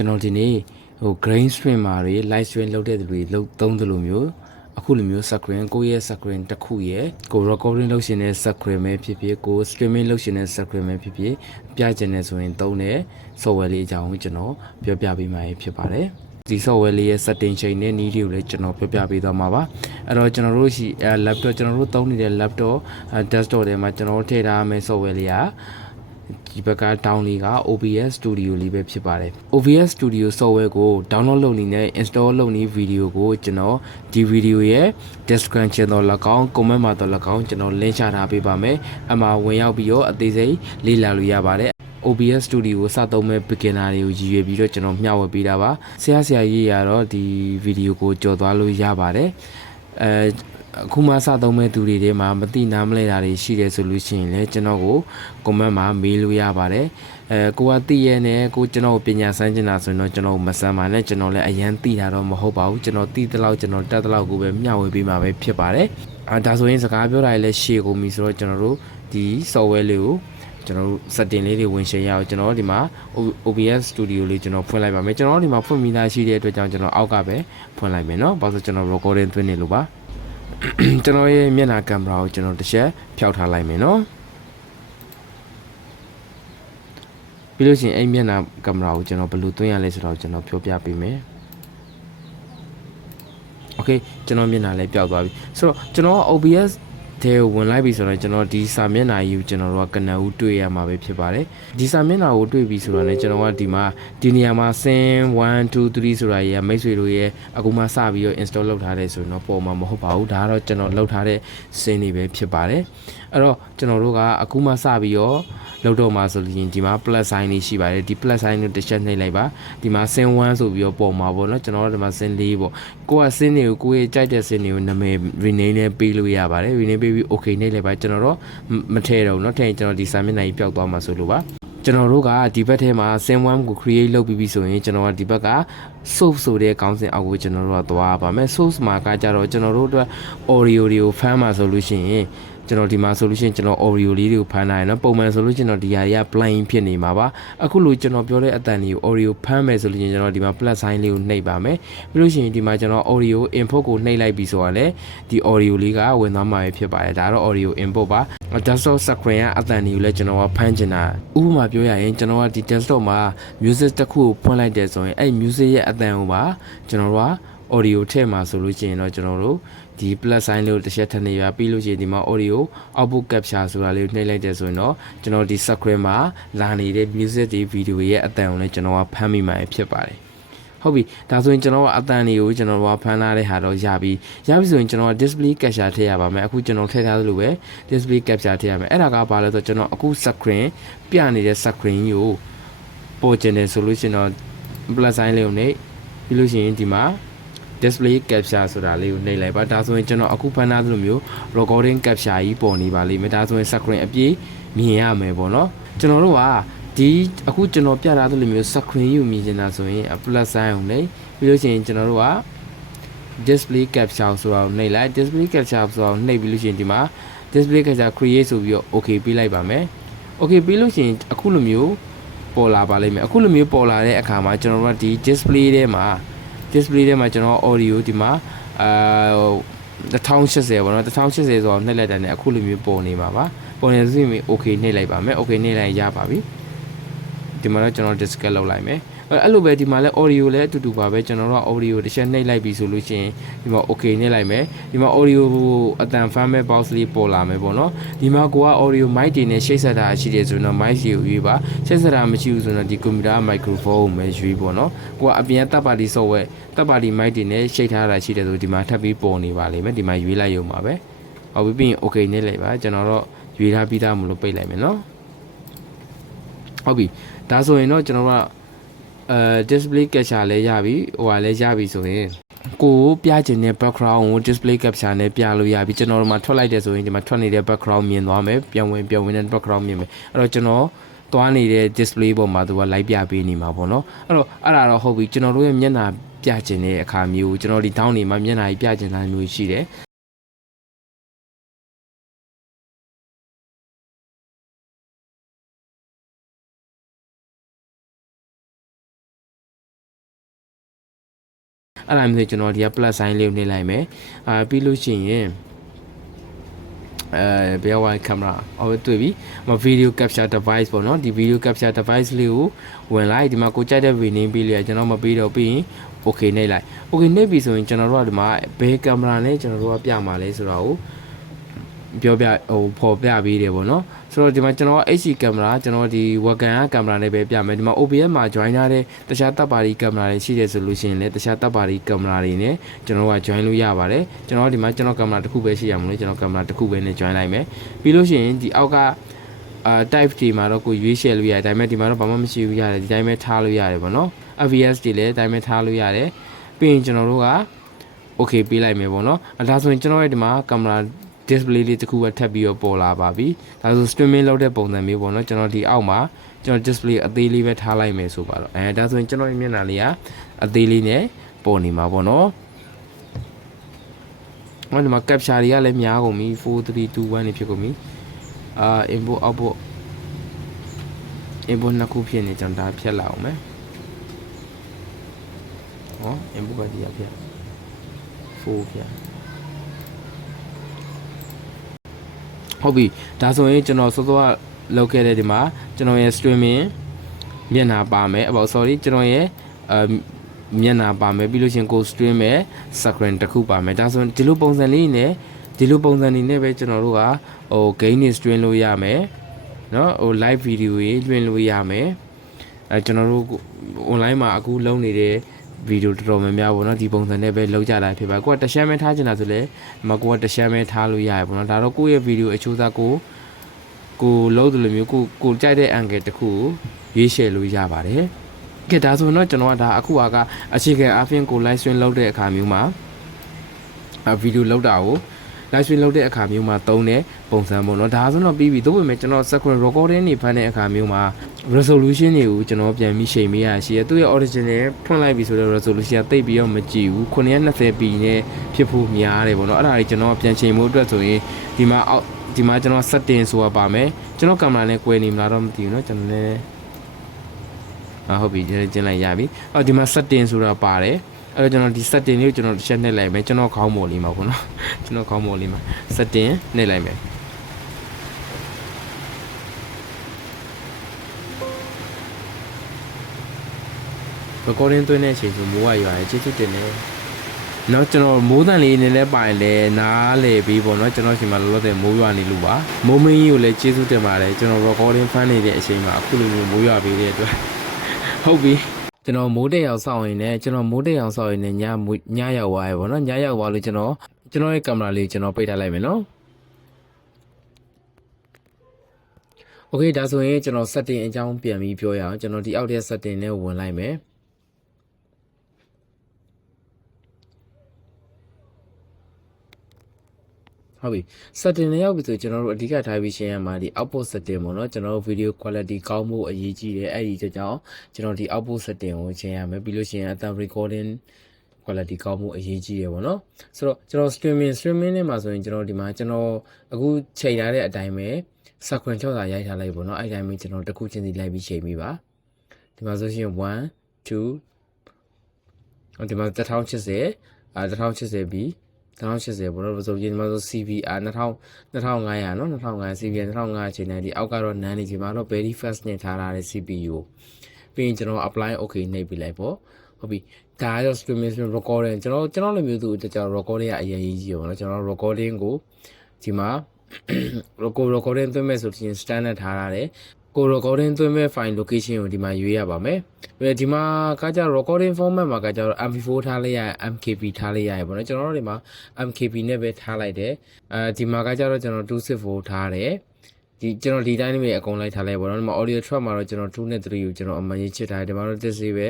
ကျွန်တော်ဒီနေ့ဟို grain streamer တွေ live stream လုပ်တဲ့သူတွေလုပ်သုံးသလိုမျိုးအခုလိုမျိုး screen ကိုယ့်ရဲ့ screen တစ်ခုရဲ့ကို recording လုပ်ရှင်တဲ့ screen ပဲဖြစ်ဖြစ်ကို streaming လုပ်ရှင်တဲ့ screen ပဲဖြစ်ဖြစ်ပြချင်တယ်ဆိုရင်သုံးတဲ့ software လေးအကြောင်းကိုကျွန်တော်ပြောပြပေးမှာဖြစ်ပါတယ်ဒီ software လေးရဲ့ setting ချိန်နဲ့ need တွေကိုလည်းကျွန်တော်ပြောပြပေးသွားမှာပါအဲ့တော့ကျွန်တော်တို့ရှိအဲ laptop ကျွန်တော်တို့သုံးနေတဲ့ laptop desktop ထဲမှာကျွန်တော်တို့ထည့်ထားမယ့် software လေးက ဒီဘက်က down လေးက OBS Studio လေးပဲဖြစ်ပါတယ် OBS Studio software ကို download လုပ်နေနဲ့ install လုပ်နေ video ကိုကျွန်တော်ဒီ video ရဲ့ description တော့၎င်း comment မှာတော့၎င်းကျွန်တော် link ချထားပေးပါမယ်အမှာဝင်ရောက်ပြီးတော့အသေးစိတ်လေ့လာလို့ရပါတယ် OBS Studio ကိုစသုံးမဲ့ beginner တွေကိုရည်ရွယ်ပြီးတော့ကျွန်တော်မျှဝေပေးတာပါဆရာဆရာကြီးရတော့ဒီ video ကိုကြော်သွားလို့ရပါတယ်အဲ အခုမှစသုံးမဲ့သူတွေထဲမှာမသိနားမလဲတာတွေရှိတယ်ဆိုလို့ရှိရင်လည်းကျွန်တော်ကို comment မှာမေးလို့ရပါတယ်အဲကိုကသိရဲနဲ့ကိုကျွန်တော်ကိုပညာစမ်းကျင်တာဆိုရင်တော့ကျွန်တော်ကိုမစမ်းပါနဲ့ကျွန်တော်လည်းအရန်သိတာတော့မဟုတ်ပါဘူးကျွန်တော်သိတဲ့လောက်ကျွန်တော်တတ်တဲ့လောက်ကိုပဲမျှဝေပေးမှာပဲဖြစ်ပါတယ်အာဒါဆိုရင်စကားပြောတာလည်းရှေ့ကုန်ပြီဆိုတော့ကျွန်တော်တို့ဒီ software လေးကိုကျွန်တော်တို့ setting လေးတွေဝင်ရှင်းရအောင်ကျွန်တော်ဒီမှာ OBS Studio လေးကျွန်တော်ဖွင့်လိုက်ပါမယ်ကျွန်တော်ဒီမှာဖွင့်မိသားရှိတဲ့အတွက်ကြောင့်ကျွန်တော်အောက်ကပဲဖွင့်လိုက်မယ်เนาะဘာလို့ကျွန်တော် recording သွင်းနေလို့ပါ ကျွန်တော်ရဲ့မျက်နှာကင်မရာကိုကျွန်တော်တစ်ချက်ဖျောက်ထားလိုက်မယ်เนาะပြီးလို့ရှိရင်အဲ့မျက်နှာကင်မရာကိုကျွန်တော်ဘယ်လိုသွင်းရလဲဆိုတော့ကျွန်တော်ပြောပြပေးမယ်โอเคကျွန်တော်မျက်နှာလည်းပျောက်သွားပြီဆိုတော့ကျွန်တော် OBS တဲ့ဝင်လိုက်ပြီဆိုတော့ကျွန်တော်ဒီစာမျက်နှာကြီးကိုကျွန်တော်တို့ကကနဦးတွေ့ရမှာပဲဖြစ်ပါတယ်ဒီစာမျက်နှာကိုတွေ့ပြီဆိုတော့လည်းကျွန်တော်ကဒီမှာဒီနေရာမှာ sin 1 2 3ဆိုတာကြီးကမိတ်ဆွေတို့ရဲ့အခုမှစပြီးတော့ install လုပ်ထားတယ်ဆိုရင်တော့ပေါ်မှာမဟုတ်ပါဘူးဒါကတော့ကျွန်တော်လုပ်ထားတဲ့ sin တွေပဲဖြစ်ပါတယ်အဲ့တော့ကျွန်တော်တို့ကအခုမှစပြီးတော့ လောက်တော့မှာဆိုရင်ဒီမှာ plus sign လေးရှိပါတယ်ဒီ plus sign ကိုတစ်ချက်နှိပ်လိုက်ပါဒီမှာ sin 1ဆိုပြီးတော့ပေါ်မှာပေါ့နော်ကျွန်တော်တို့ဒီမှာ sin 4ပေါ့ကိုက sin တွေကိုကိုယ့်ရဲ့ကြိုက်တဲ့ sin တွေကိုနာမည် rename နဲ့ပေးလို့ရပါတယ် rename ပေးပြီး okay နှိပ်လိုက်ပါကျွန်တော်တော့မထည့်တော့ဘူးเนาะထည့်ရင်ကျွန်တော်ဒီစာမျက်နှာကြီးပျောက်သွားမှာဆိုလို့ပါကျွန်တော်တို့ကဒီဘက်ထဲမှာ sin 1ကို create လုပ်ပြီးပြီဆိုရင်ကျွန်တော်ကဒီဘက်က source ဆိုတဲ့ခေါင်းစဉ်အောက်ကိုကျွန်တော်တို့ကသွားပါမယ် source မှာကကြတော့ကျွန်တော်တို့အတွက် audio တွေကိုဖမ်းမှာဆိုလို့ရှိရင် ကျွန်တော်ဒီမှာဆိုလို့ရှိရင်ကျွန်တော် audio လေးတွေကိုဖမ်းနိုင်ရနော်ပုံမှန်ဆိုလို့ကျွန်တော်ဒီဟာတွေက plain ဖြစ်နေမှာပါအခုလိုကျွန်တော်ပြောတဲ့အတန်လေးကို audio ဖမ်းမယ်ဆိုလို့ရှိရင်ကျွန်တော်ဒီမှာ plus sign လေးကိုနှိပ်ပါမယ်ပြီးလို့ရှိရင်ဒီမှာကျွန်တော် audio input ကိုနှိပ်လိုက်ပြီဆိုတော့လေဒီ audio လေးကဝင်သွားမှာပဲဖြစ်ပါတယ်ဒါတော့ audio input ပါ desktop screen ကအတန်လေးကိုလည်းကျွန်တော်ကဖမ်းချင်တာဥပမာပြောရရင်ကျွန်တော်ကဒီ desktop မှာ music တစ်ခုကိုဖွင့်လိုက်တယ်ဆိုရင်အဲ့ music ရဲ့အတန်ကိုပါကျွန်တော်တို့က audio ထည့်မှာဆိုလို့ရှိရင်တော့ကျွန်တော်တို့ ဒီ plus sign လေးကိုတစ်ချက်ထပ်နေရပြီးလို့ရှိရင်ဒီမှာ audio output capture ဆိုတာလေးကိုနှိပ်လိုက်တယ်ဆိုရင်တော့ကျွန်တော်ဒီ screen မှာလာနေတဲ့ music တွေ video ရဲ့အတန်ကိုလည်းကျွန်တော်ကဖမ်းမိမှာဖြစ်ပါတယ်ဟုတ်ပြီဒါဆိုရင်ကျွန်တော်ကအတန်တွေကိုကျွန်တော်ကဖမ်းလာတဲ့ဟာတော့ရပြီရပြီဆိုရင်ကျွန်တော်က display capture ထည့်ရပါမယ်အခုကျွန်တော်ထည့်ထားသလိုပဲ display capture ထည့်ရမယ်အဲ့ဒါကဘာလဲဆိုတော့ကျွန်တော်အခု screen ပြနေတဲ့ screen ကိုပေါ်ကျင်တယ်ဆိုလို့ရှိရင်တော့ plus sign လေးကိုနှိပ်ပြီးလို့ရှိရင်ဒီမှာ display capture ဆိုတာလေးကိုနှိပ်လိုက်ပါဒါဆိုရင်ကျွန်တော်အခုဖန်ထားသလိုမျိုး recording capture ကြီးပေါ်နေပါလိမ့်မယ်ဒါဆိုရင် screen အပြည့်မြင်ရမယ်ပေါ့နော်ကျွန်တော်တို့ကဒီအခုကျွန်တော်ပြထားသလိုမျိုး screen ကိုမြင်နေတာဆိုရင် plus sign ကိုနှိပ်ပြီးလို့ရှိရင်ကျွန်တော်တို့က display capture ဆိုတာကိုနှိပ်လိုက် display capture ဆိုတာကိုနှိပ်ပြီးလို့ရှိရင်ဒီမှာ display capture create ဆိုပြီးတော့ okay ပေးလိုက်ပါမယ် okay ပြီးလို့ရှိရင်အခုလိုမျိုးပေါ်လာပါလိမ့်မယ်အခုလိုမျိုးပေါ်လာတဲ့အခါမှာကျွန်တော်တို့ကဒီ display ထဲမှာ display ထဲမှာကျွန်တော် audio ဒီမှာအာ1080ပေါ့နော်1080ဆိုတော့နှိပ်လိုက်တာ ਨੇ အခုလိုမျိုးပေါ်နေမှာပါပေါ်နေဆိုရင် okay နှိပ်လိုက်ပါမယ် okay နှိပ်လိုက်ရပါပြီဒီမှာတော့ကျွန်တော် discuss လုပ်လိုက်မယ် အဲ့လိုပဲဒီမှာလဲ audio လည်းအတူတူပါပဲကျွန်တော်တို့က audio တစ်ချက်နှိပ်လိုက်ပြီဆိုလို့ရှိရင်ဒီမှာ okay နှိပ်လိုက်မယ်ဒီမှာ audio အတန် fan မဲ့ box လေးပေါ်လာမယ်ပေါ့နော်ဒီမှာကိုက audio mic တွေနဲ့ရှိတ်ဆက်တာရှိတယ်ဆိုတော့ mic ကိုရွေးပါရှိတ်ဆက်တာမရှိဘူးဆိုတော့ဒီ computer microphone ကိုပဲရွေးပေါ့နော်ကိုကအပြင်တပ်ပါတီ software တပ်ပါတီ mic တွေနဲ့ရှိတ်ထားတာရှိတယ်ဆိုဒီမှာထပ်ပြီးပေါ်နေပါလိမ့်မယ်ဒီမှာရွေးလိုက်ရုံပါပဲဟုတ်ပြီပြီးရင် okay နှိပ်လိုက်ပါကျွန်တော်တော့ရွေးထားပြီးသားမလို့ပိတ်လိုက်မယ်နော်ဟုတ်ပြီဒါဆိုရင်တော့ကျွန်တော်က အဲ display capture လည်းရပြီဟိုဟာလည်းရပြီဆိုရင်ကိုပြချင်တဲ့ background ကို display capture နဲ့ပြလို့ရပြီကျွန်တော်တို့မှာထွက်လိုက်တယ်ဆိုရင်ဒီမှာထွက်နေတဲ့ background မြင်သွားမယ်ပြန်ဝင်ပြန်ဝင်တဲ့ background မြင်မယ်အဲ့တော့ကျွန်တော်သွားနေတဲ့ display ပေါ်မှာသူက live ပြပေးနေမှာပေါ့နော်အဲ့တော့အဲ့ဒါတော့ဟုတ်ပြီကျွန်တော်တို့ရဲ့မျက်နှာပြချင်တဲ့အခါမျိုးကျွန်တော်ဒီ down နေမှာမျက်နှာကြီးပြချင်တာမျိုးရှိတယ် အဲ့ဒါမျိုးဆိုကျွန်တော်ဒီက plus sign လေးကိုနှိပ်လိုက်မယ်အာပြီးလို့ရှိရင်အဲဘယ်ဝိုင်းကင်မရာဟောတွေ့ပြီမ video capture device ပေါ့နော်ဒီ video capture device လေးကိုဝင်လိုက်ဒီမှာကိုကြိုက်တဲ့ video ပေးလေးကျွန်တော်မပေးတော့ပြီးရင် okay နှိပ်လိုက် okay နှိပ်ပြီဆိုရင်ကျွန်တော်တို့ကဒီမှာဘယ်ကင်မရာနဲ့ကျွန်တော်တို့ကပြမှာလဲဆိုတော့ ပြောပြဟိုပေါ်ပြပေးတယ်ပေါ့နော်ဆိုတော့ဒီမှာကျွန်တော်က HD ကင်မရာကျွန်တော်ဒီ webcam ကင်မရာနဲ့ပဲပြမယ်ဒီမှာ OBS မှာ join ထားတဲ့တခြားတပ်ပါတီကင်မရာတွေရှိတယ်ဆိုလို့ရှိရင်လည်းတခြားတပ်ပါတီကင်မရာတွေနဲ့ကျွန်တော်က join လို့ရပါတယ်ကျွန်တော်ဒီမှာကျွန်တော်ကင်မရာတစ်ခုပဲရှိရမလို့ကျွန်တော်ကင်မရာတစ်ခုပဲနဲ့ join လိုက်မယ်ပြီးလို့ရှိရင်ဒီအောက်ကအာ type တွေမှာတော့ကိုရွေးချယ်လို့ရတယ်ဒါပေမဲ့ဒီမှာတော့ဘာမှမရှိဘူးရတယ်ဒီတိုင်းပဲထားလို့ရတယ်ပေါ့နော် AVS တွေလည်းဒီတိုင်းပဲထားလို့ရတယ်ပြီးရင်ကျွန်တော်တို့က okay ပေးလိုက်မယ်ပေါ့နော်အဲဒါဆိုရင်ကျွန်တော်ရဲ့ဒီမှာကင်မရာ display လေးတစ်ခုပဲထပ်ပြီးတော့ပေါ်လာပါပြီဒါဆို streaming လုပ်တဲ့ပုံစံမျိုးပေါ့နော်ကျွန်တော်ဒီအောက်မှာကျွန်တော် display အသေးလေးပဲထားလိုက်မယ်ဆိုပါတော့အဲဒါဆိုရင်ကျွန်တော်ရဲ့မျက်နှာလေးကအသေးလေးနဲ့ပေါ်နေမှာပေါ့နော်ဟောဒီမှာ capture တွေကလည်းများကုန်ပြီ4 3 2 1နေဖြစ်ကုန်ပြီအာ input output input နှစ်ခုဖြစ်နေကျွန်တော်ဒါဖြတ်လိုက်အောင်မယ်ဟော input ကဒီရဖြတ်4ဖြတ် ဟုတ်ပြီဒါဆိုရင်ကျွန်တော်စောစောကလောက်ခဲ့တဲ့ဒီမှာကျွန်တော်ရဲ့ streaming မျက်နှာပါမယ်အပေါ့ sorry ကျွန်တော်ရဲ့အမျက်နှာပါမယ်ပြီးလို့ရှရင်ကို stream မဲ့ screen တစ်ခုပါမယ်ဒါဆိုရင်ဒီလိုပုံစံလေးနဲ့ဒီလိုပုံစံနေနဲ့ပဲကျွန်တော်တို့ကဟို game တွေ stream လို့ရမယ်เนาะဟို live video တွေလွှင့်လို့ရမယ်အဲကျွန်တော်တို့ online မှာအခုလုံးနေတဲ့ ဗီဒီယိုတော်တော်များများပေါ့နော်ဒီပုံစံနဲ့ပဲလောက်ကြတာဖြစ်ပါကိုကတရှမ်းမဲထားချင်တာဆိုလဲမကိုကတရှမ်းမဲထားလို့ရတယ်ပေါ့နော်ဒါတော့ကိုယ့်ရဲ့ဗီဒီယိုအချိုးသားကိုကိုလုံးတယ်လို့မျိုးကိုကိုကြိုက်တဲ့ angle တစ်ခုကိုရွေးချယ်လို့ရပါတယ်ကဲဒါဆိုရင်တော့ကျွန်တော်ကဒါအခုကအခြေခံအပြင်ကို live stream လုပ်တဲ့အခါမျိုးမှာအဗီဒီယိုလောက်တာကို live stream လုပ်တဲ့အခါမျိုးမှာသုံးတဲ့ပုံစံပေါ့နော်ဒါဆိုတော့ပြီးပြီသို့ပေမဲ့ကျွန်တော် screen recording တွေဖမ်းတဲ့အခါမျိုးမှာ resolution တွေကိုကျွန်တော်ပြန်ပြီးချိန်မေးရရှိရသူရဲ့ original ဖွင့်လိုက်ပြီဆိုတော့ resolution ကတိတ်ပြီးတော့မကြည့်ဘူး920p နဲ့ဖြစ်ဖို့များတယ်ပေါ့နော်အဲ့ဒါတွေကျွန်တော်ပြန်ချိန်ဖို့အတွက်ဆိုရင်ဒီမှာအောက်ဒီမှာကျွန်တော် setting ဆိုတာပါမယ်ကျွန်တော်ကင်မရာနဲ့ကွယ်နေမလားတော့မသိဘူးเนาะကျွန်တော်လည်းအာဟုတ်ပြီကျင်းလိုက်ရပြီအော်ဒီမှာ setting ဆိုတာပါတယ်အဲ့တော့ကျွန်တော်ဒီ setting လေးကိုကျွန်တော်တစ်ချက်နှိပ်လိုက်မယ်ကျွန်တော်ခေါင်းပေါ်လေးမှာပေါ့နော်ကျွန်တော်ခေါင်းပေါ်လေးမှာ setting နှိပ်လိုက်မယ် recording သွင်းတဲ့အချိန်ဆိုမိုးကရွာတယ်ချစ်ချစ်တင်နေเนาะကျွန်တော်မိုးတန်လေးနေလဲပိုင်လဲနားလေပြီးပေါ့เนาะကျွန်တော်ရှင်မှာလောလောဆယ်မိုးရွာနေလို့ပါမိုးမင်းကြီးကိုလည်းကျေးဇူးတင်ပါတယ်ကျွန်တော် recording ဖမ်းနေတဲ့အချိန်မှာအခုလိုမျိုးမိုးရွာပေးတဲ့အတွက်ဟုတ်ပြီကျွန်တော်မိုးတက်ရောက်စောင့်ရင်လည်းကျွန်တော်မိုးတက်ရောက်စောင့်ရင်လည်းညညရောက်သွားရေပေါ့နော်ညရောက်သွားလို့ကျွန်တော်ကျွန်တော်ရဲ့ကင်မရာလေးကျွန်တော်ပိတ်ထားလိုက်မယ်နော် โอเคဒါဆိုရင်ကျွန်တော် setting အကြောင်းပြန်ပြီးပြောရအောင်ကျွန်တော်ဒီအောက်တဲ့ setting နဲ့ဝင်လိုက်မယ် ဟုတ်ပြီ setting နဲ့ရောက်ပြီဆိုကျွန်တော်တို့အဓိကထားပြီးရှင်းရမှာဒီ output setting ပေါ့နော်ကျွန်တော်တို့ video quality ကောင်းဖို့အရေးကြီးတယ်အဲ့ဒီကြောင့်ကျွန်တော်ဒီ output setting ကိုရှင်းရမယ်ပြီးလို့ရှိရင်အတန် recording quality ကောင်းမှုအရေးကြီးတယ်ပေါ့နော်ဆိုတော့ကျွန်တော် streaming streaming နဲ့မှာဆိုရင်ကျွန်တော်ဒီမှာကျွန်တော်အခုချိန်ထားတဲ့အတိုင်းပဲ sequence 6စာရိုက်ထားလိုက်ပေါ့နော်အဲ့ဒီတိုင်းပဲကျွန်တော်တစ်ခုချင်းစီလိုက်ပြီးချိန်ပြီးပါဒီမှာဆိုရှင်1 2ဒီမှာ1080အာ1080 B 1080ပေါ့နော်ဆိုရင်ဒီမှာဆို CVR 2000 2500နော်2500 CVR 2500ချိန်တိုင်းဒီအောက်ကတော့ NAND နေချိန်မှာတော့ very fast နဲ့ထားထားတဲ့ CPU ပြီးရင်ကျွန်တော် apply okay နှိပ်ပြီးလိုက်ပေါ့ဟုတ်ပြီဒါကတော့ streaming stream recording ကျွန်တော်ကျွန်တော်လိုမျိုးသူကျွန်တော် recording ကအရင်ကြီးပေါ့နော်ကျွန်တော် recording ကိုဒီမှာ record recording သွင်းမဲ့ဆိုရင် standard ထားရတယ် ကို recording သွင်းမဲ့ file location ကိုဒီမှာရွေးရပါမယ်။အဲဒီမှာကကြ recording format မှာကကြတော့ MP4 ထားလိုက်ရ MKP ထားလိုက်ရပေါ့နော်။ကျွန်တော်တို့ဒီမှာ MKP နဲ့ပဲထားလိုက်တယ်။အဲဒီမှာကကြတော့ကျွန်တော်264ထားတယ်။ဒီကျွန်တော်ဒီတိုင်းလေးပဲအကုန်လိုက်ထားလိုက်ပေါ့နော်။ဒီမှာ audio track မှာတော့ကျွန်တော်2နဲ့3ကိုကျွန်တော်အမှန်ကြီးချစ်ထားတယ်။ဒီမှာတော့တစ်စီပဲ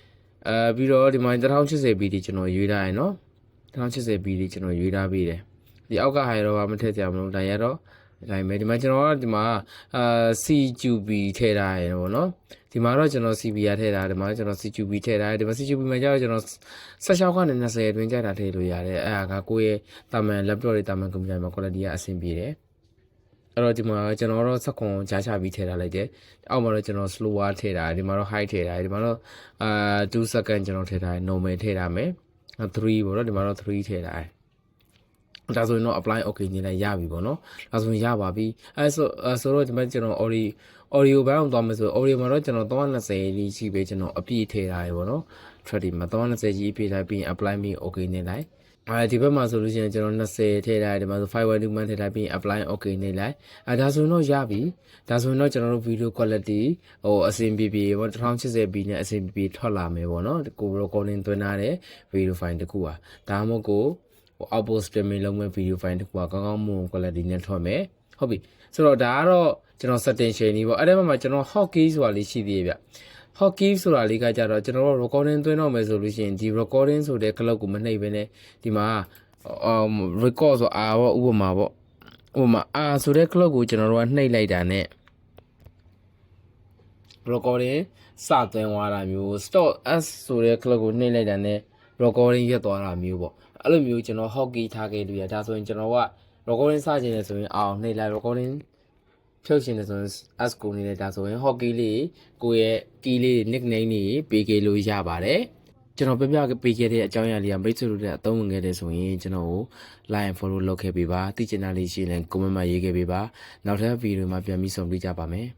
။အဲပြီးတော့ဒီမှာ 1080p ဒီကျွန်တော်ရွေးထားရယ်နော်။ 1080p ဒီကျွန်တော်ရွေးထားပြီးတယ်။ဒီအောက်ကဟာရတော့မထည့်ကြမလို့ဒါရတော့ ဒါပေမဲ့ဒီမှာကျွန်တော်ကဒီမှာအာ CQB ထည့်ထားရတယ်ပေါ့နော်ဒီမှာတော့ကျွန်တော် CB ရထည့်ထားတယ်ဒီမှာကျွန်တော် CQB ထည့်ထားတယ်ဒီမှာ CQB မှာကျတော့ကျွန်တော်16ကနေ20အတွင်းကြတာထည့်လို့ရတယ်အဲ့ဒါကကိုယ့်ရဲ့တာမန် laptop တွေတာမန် computer မှာ quality ကအဆင်ပြေတယ်အဲ့တော့ဒီမှာကျွန်တော်တော့စက်ကွန်ကြားချပြီးထည့်ထားလိုက်တယ်အောက်မှာတော့ကျွန်တော် slower ထည့်ထားတယ်ဒီမှာတော့ high ထည့်ထားတယ်ဒီမှာတော့အာ2 second ကျွန်တော်ထည့်ထားတယ် normal ထည့်ထားမယ်3ပေါ့နော်ဒီမှာတော့3ထည့်ထားတယ် ဒါဆိုရင်တော့ apply okay နေလိုက်ရပြီပေါ့နော်ဒါဆိုရင်ရပါပြီအဲဆိုအဲဆိုတော့ဒီမှာကျွန်တော် audio audio ဘန်းအောင်သွားမယ်ဆို audio မှာတော့ကျွန်တော်320ကြီးရှိပဲကျွန်တော်အပြည့်ထည့်ထားရပေါ့နော် track ဒီမှာ320ကြီးအပြည့်ထားပြီး apply me okay နေလိုက်အဲဒီဘက်မှာဆိုလို့ရှိရင်ကျွန်တော်20ထည့်ထားတယ်ဒီမှာဆို512 month ထည့်ထားပြီး apply okay နေလိုက်အဲဒါဆိုရင်တော့ရပြီဒါဆိုရင်တော့ကျွန်တော်တို့ video quality ဟိုအဆင်ပြေပြေပေါ့ 1080p နဲ့အဆင်ပြေပြေထွက်လာမယ်ပေါ့နော်ကို recording သွင်းထားတဲ့ video file တစ်ခုอ่ะဒါမှမဟုတ်ကို ဟို output streaming လုပ်မဲ့ video file တစ်ခုอ่ะကောင်းကောင်းမွန် quality နဲ့ထွက်မယ်ဟုတ်ပြီဆိုတော့ဒါကတော့ကျွန်တော် setting ရှင်ကြီးပေါ့အဲ့ဒီမှာကျွန်တော် hotkey ဆိုတာလေးရှိသေးရဲ့ဗျ hotkey ဆိုတာလေးကကြတော့ကျွန်တော်တို့ recording သွင်းတော့မယ်ဆိုလို့ရှိရင်ဒီ recording ဆိုတဲ့ clock ကိုမနှိပ်ဘဲနဲ့ဒီမှာ um record ဆိုအာပေါ့ဥပမာပေါ့ဥပမာအာဆိုတဲ့ clock ကိုကျွန်တော်တို့ကနှိပ်လိုက်တာနဲ့ recording စသွင်းသွားတာမျိုး stop s ဆိုတဲ့ clock ကိုနှိပ်လိုက်တာနဲ့ recording ရပ်သွားတာမျိုးပေါ့ အဲ့လိုမျိုးကျွန်တော် hotkey ထားခဲ့လို့ရဒါဆိုရင်ကျွန်တော်က recording စခြင်းလဲဆိုရင်အောင်နှိပ်လိုက် recording ဖြုတ်ရှင်တယ်ဆိုရင် S ကိုနေလဲဒါဆိုရင် hockey လေးကိုယ့်ရဲ့ key လေး nickname တွေပေးခဲ့လို့ရပါတယ်ကျွန်တော်ပြပြပေးခဲ့တဲ့အကြောင်းအရာလေးကမိတ်ဆွေတို့တဲ့အသုံးဝင်ခဲ့တယ်ဆိုရင်ကျွန်တော်ကို like and follow လုပ်ခဲ့ပေးပါသိချင်တာလေးရှိရင် comment မှာရေးခဲ့ပေးပါနောက်ထပ်ဗီဒီယိုမှာပြန်ပြီးဆုံတွေ့ကြပါမယ်